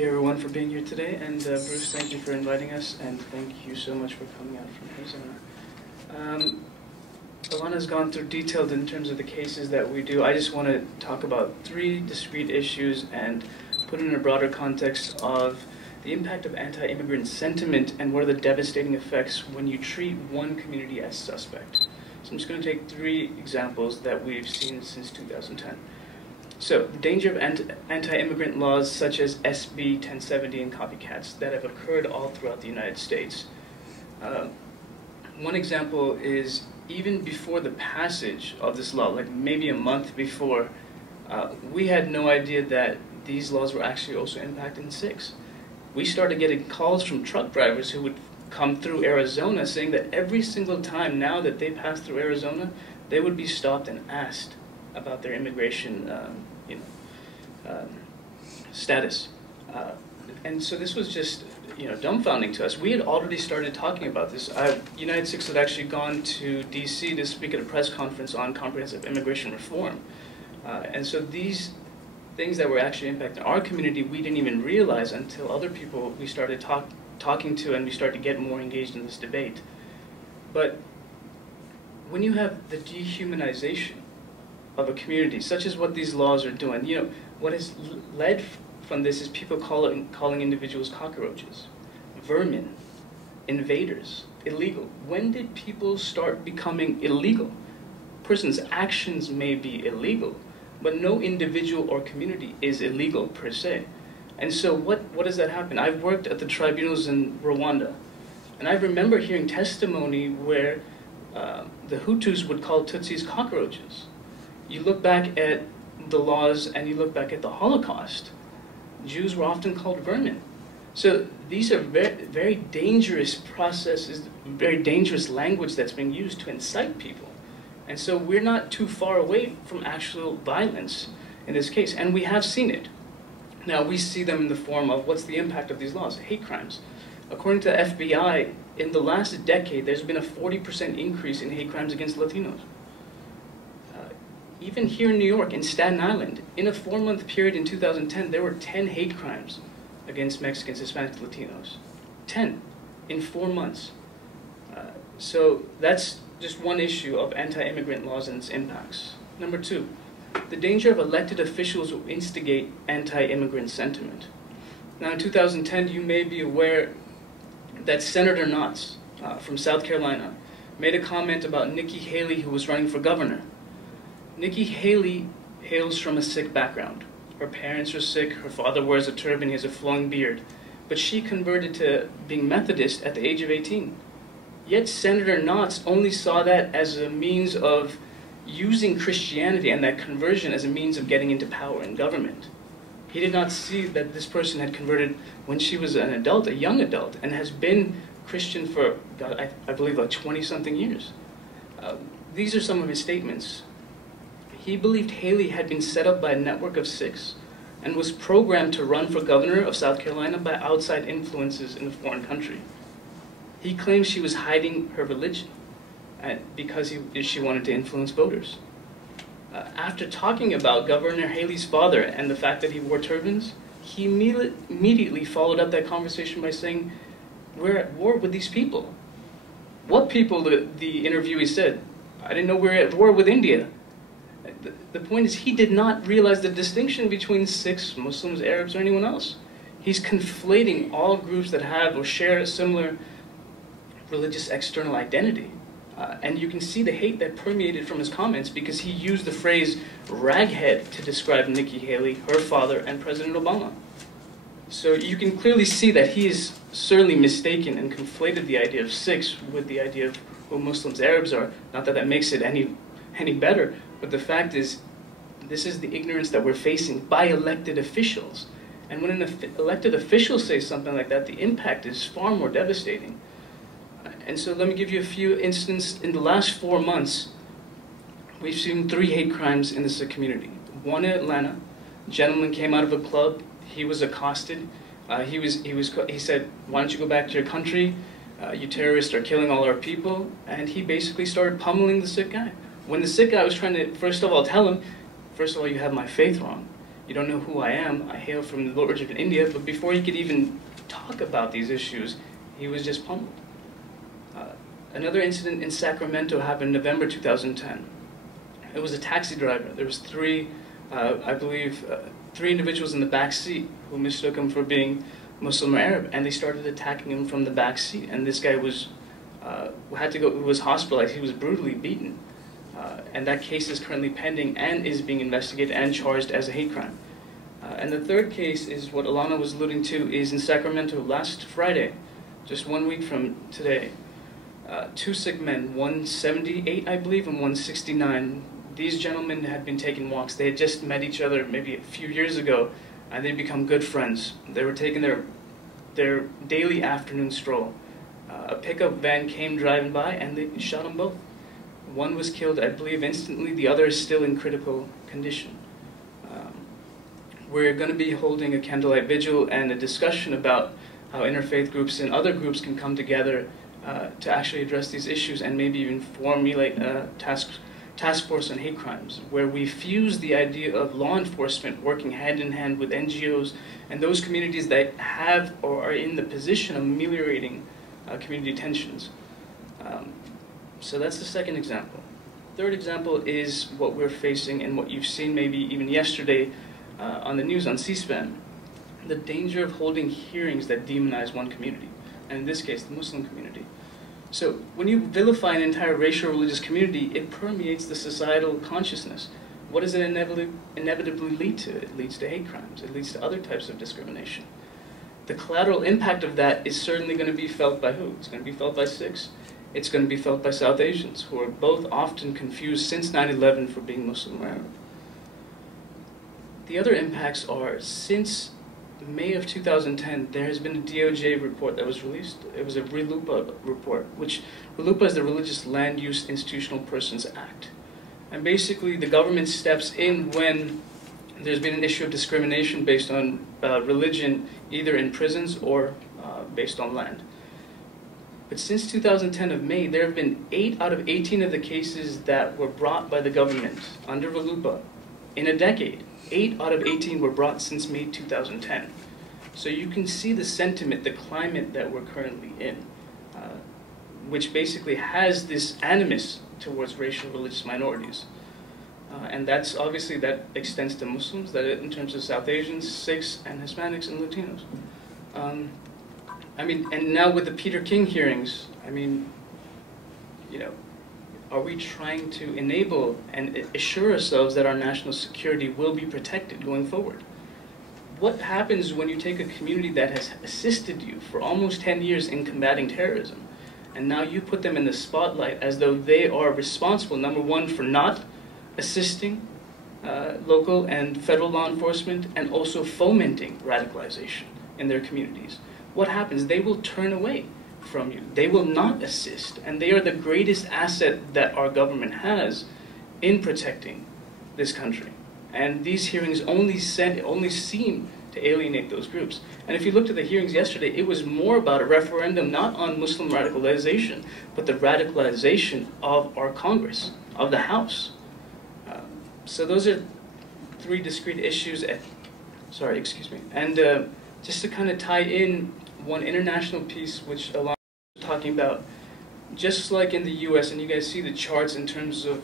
you everyone for being here today, and Bruce, thank you for inviting us, and thank you so much for coming out from Arizona. Ilana's gone through detailed in terms of the cases that we do. I just want to talk about 3 discrete issues and put it in a broader context of the impact of anti-immigrant sentiment and what are the devastating effects when you treat one community as suspect. So I'm just going to take 3 examples that we've seen since 2010. So, the danger of anti-immigrant laws such as SB 1070 and copycats that have occurred all throughout the United States. One example is even before the passage of this law, like maybe a month before, we had no idea that these laws were actually also impacting Sikhs. We started getting calls from truck drivers who would come through Arizona saying that every single time now that they pass through Arizona, they would be stopped and asked about their immigration status. And so this was just dumbfounding to us. We had already started talking about this. United Sikhs had actually gone to DC to speak at a press conference on comprehensive immigration reform. And so these things that were actually impacting our community, we didn't even realize until other people we started talking to, and we started to get more engaged in this debate. But when you have the dehumanization of a community, such as what these laws are doing, what has led from this is people calling individuals cockroaches, vermin, invaders, illegal. When did people start becoming illegal? A person's actions may be illegal, but no individual or community is illegal per se. And so what does that happen? I've worked at the tribunals in Rwanda, and I remember hearing testimony where the Hutus would call Tutsis cockroaches. You look back at the laws and you look back at the Holocaust, Jews were often called vermin. So these are very, very dangerous processes, very dangerous language that's being used to incite people. And so we're not too far away from actual violence in this case, and we have seen it. Now we see them in the form of what's the impact of these laws, hate crimes. According to the FBI, in the last decade, there's been a 40% increase in hate crimes against Latinos. Even here in New York, in Staten Island, in a 4-month period in 2010, there were 10 hate crimes against Mexicans, Hispanics, Latinos. 10 in 4 months. So that's just one issue of anti-immigrant laws and its impacts. Number 2, the danger of elected officials who instigate anti-immigrant sentiment. Now in 2010, you may be aware that Senator Knotts from South Carolina made a comment about Nikki Haley, who was running for governor. Nikki Haley hails from a Sikh background. Her parents are Sikh, her father wears a turban, he has a flowing beard. But she converted to being Methodist at the age of 18. Yet Senator Knotts only saw that as a means of using Christianity and that conversion as a means of getting into power in government. He did not see that this person had converted when she was an adult, a young adult, and has been Christian for, God, I believe, like 20-something years. These are some of his statements. He believed Haley had been set up by a network of Sikhs and was programmed to run for governor of South Carolina by outside influences in a foreign country. He claims she was hiding her religion because she wanted to influence voters. After talking about Governor Haley's father and the fact that he wore turbans, he immediately followed up that conversation by saying, "We're at war with these people." What people, the interviewee said? "I didn't know we were at war with India." The point is, he did not realize the distinction between Sikhs, Muslims, Arabs, or anyone else. He's conflating all groups that have or share a similar religious external identity. And you can see the hate that permeated from his comments because he used the phrase raghead to describe Nikki Haley, her father, and President Obama. So you can clearly see that he is certainly mistaken and conflated the idea of Sikhs with the idea of who Muslims, Arabs are. Not that that makes it any better, but the fact is, this is the ignorance that we're facing by elected officials. And when an elected official says something like that, the impact is far more devastating. And so let me give you a few instances. In the last 4 months, we've seen 3 hate crimes in the Sikh community. One in Atlanta, a gentleman came out of a club, he was accosted. He said, "Why don't you go back to your country? You terrorists are killing all our people." And he basically started pummeling the Sikh guy. When the Sikh guy was trying to, first of all, tell him, "First of all, you have my faith wrong. You don't know who I am. I hail from the lower region of India. But before he could even talk about these issues, he was just pummeled. Another incident in Sacramento happened in November 2010. It was a taxi driver. There was three individuals in the back seat who mistook him for being Muslim or Arab, and they started attacking him from the back seat. And this guy was was hospitalized. He was brutally beaten, and that case is currently pending and is being investigated and charged as a hate crime. And the third case is what Ilana was alluding to, is in Sacramento last Friday, just 1 week from today. Two Sikh men, 178 I believe and 169. These gentlemen had been taking walks. They had just met each other maybe a few years ago, and they'd become good friends. They were taking their daily afternoon stroll. A pickup van came driving by and they shot them both. One was killed, I believe, instantly. The other is still in critical condition. We're going to be holding a candlelight vigil and a discussion about how interfaith groups and other groups can come together to actually address these issues, and maybe even formulate a task force on hate crimes, where we fuse the idea of law enforcement working hand in hand with NGOs and those communities that have or are in the position of ameliorating community tensions. So that's the second example. Third example is what we're facing and what you've seen maybe even yesterday on the news on C-SPAN, the danger of holding hearings that demonize one community, and in this case the Muslim community. So when you vilify an entire racial religious community, it permeates the societal consciousness. What does it inevitably lead to? It leads to hate crimes. It leads to other types of discrimination. The collateral impact of that is certainly going to be felt by who? It's going to be felt by Sikhs. It's going to be felt by South Asians, who are both often confused since 9/11 for being Muslim or Arab. The other impacts are, since May of 2010, there has been a DOJ report that was released. It was a RLUIPA report, which RLUIPA is the Religious Land Use Institutional Persons Act. And basically the government steps in when there's been an issue of discrimination based on religion, either in prisons or based on land. But since 2010 of May, there have been 8 out of 18 of the cases that were brought by the government under RLUIPA in a decade. 8 out of 18 were brought since May 2010. So you can see the sentiment, the climate that we're currently in, which basically has this animus towards racial religious minorities. And that's obviously, that extends to Muslims, that in terms of South Asians, Sikhs, and Hispanics, and Latinos. I mean, and now with the Peter King hearings, I mean, you know, are we trying to enable and assure ourselves that our national security will be protected going forward? What happens when you take a community that has assisted you for almost 10 years in combating terrorism, and now you put them in the spotlight as though they are responsible, number one, for not assisting local and federal law enforcement, and also fomenting radicalization in their communities? What happens? They will turn away from you. They will not assist, and they are the greatest asset that our government has in protecting this country. And these hearings only seem to alienate those groups. And if you looked at the hearings yesterday, it was more about a referendum not on Muslim radicalization, but the radicalization of our Congress, of the House. So those are 3 discrete issues. And just to kind of tie in one international piece, which Ilana was talking about, just like in the US, and you guys see the charts in terms of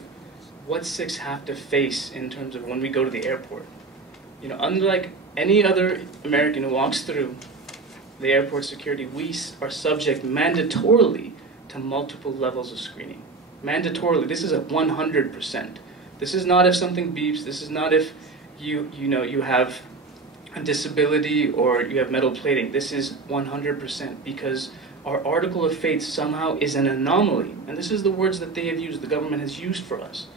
what Sikhs have to face in terms of when we go to the airport. You know, unlike any other American who walks through the airport security, we are subject mandatorily to multiple levels of screening. Mandatorily. This is a 100%. This is not if something beeps. This is not if you have a disability or you have metal plating. This is 100%, because our article of faith somehow is an anomaly. And this is the words that they have used, the government has used for us.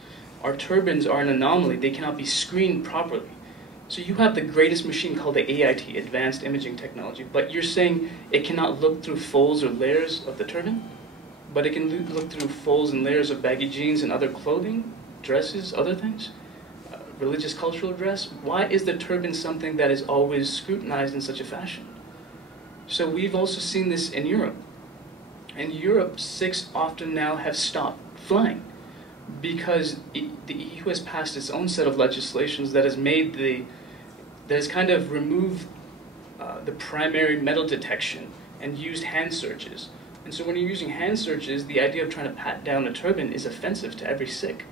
Our turbans are an anomaly. They cannot be screened properly. So you have the greatest machine called the AIT, Advanced Imaging Technology, but you're saying it cannot look through folds or layers of the turban? But it can look through folds and layers of baggy jeans and other clothing, dresses, other things? Religious cultural dress? Why is the turban something that is always scrutinized in such a fashion? So we've also seen this in Europe. In Europe, Sikhs often now have stopped flying because the EU has passed its own set of legislations that has made the that has kind of removed the primary metal detection and used hand searches. And so when you're using hand searches, the idea of trying to pat down a turban is offensive to every Sikh.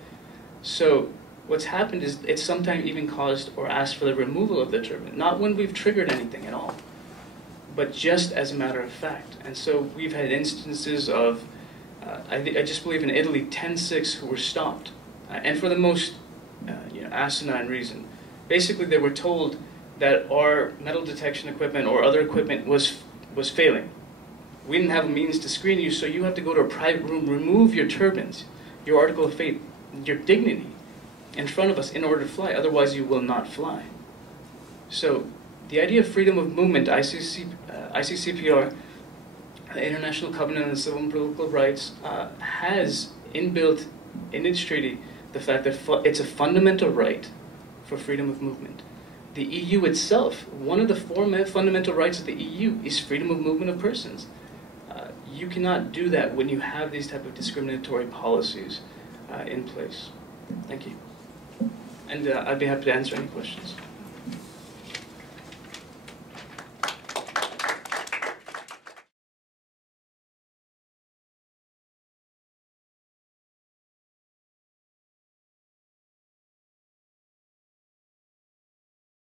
So what's happened is it's sometimes even caused or asked for the removal of the turban, not when we've triggered anything at all, but just as a matter of fact. And so we've had instances of, I just believe in Italy, 10 Sikhs who were stopped, and for the most asinine reason. Basically, they were told that our metal detection equipment or other equipment was failing. We didn't have a means to screen you, so you have to go to a private room, remove your turbans, your article of faith, your dignity in front of us in order to fly, otherwise you will not fly. So the idea of freedom of movement, ICCPR, the International Covenant on Civil and Political Rights, has inbuilt in its treaty the fact that it's a fundamental right for freedom of movement. The EU itself, one of the four fundamental rights of the EU is freedom of movement of persons. You cannot do that when you have these type of discriminatory policies in place. Thank you. And I'd be happy to answer any questions.